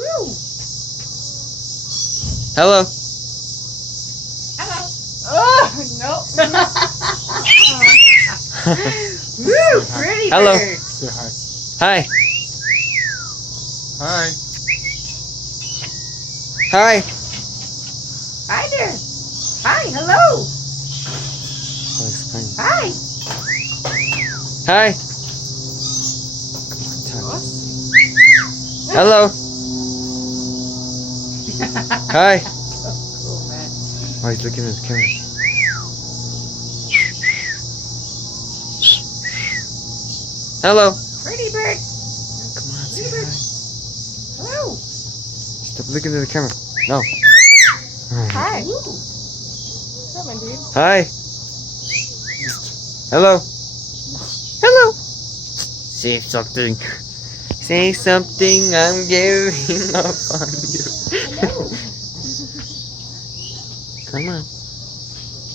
Woo. Hello. Hello. Oh, no. Woo, pretty Hello. bird. Say hi. Hi. Hi. Hi. Hi there. Hi, hello. I'll explain. Hi. Hi. Come on, talk. Hello. Hi. So cool, man. Oh, he's looking at the camera. Hello. Pretty bird. Come on, say Pretty bird. hi. Hello. Stop looking at the camera. No. Hi. What's up, my dude? Hi. Hello. Hello. Say something. Say something. I'm giving up on you. Hello. Come on.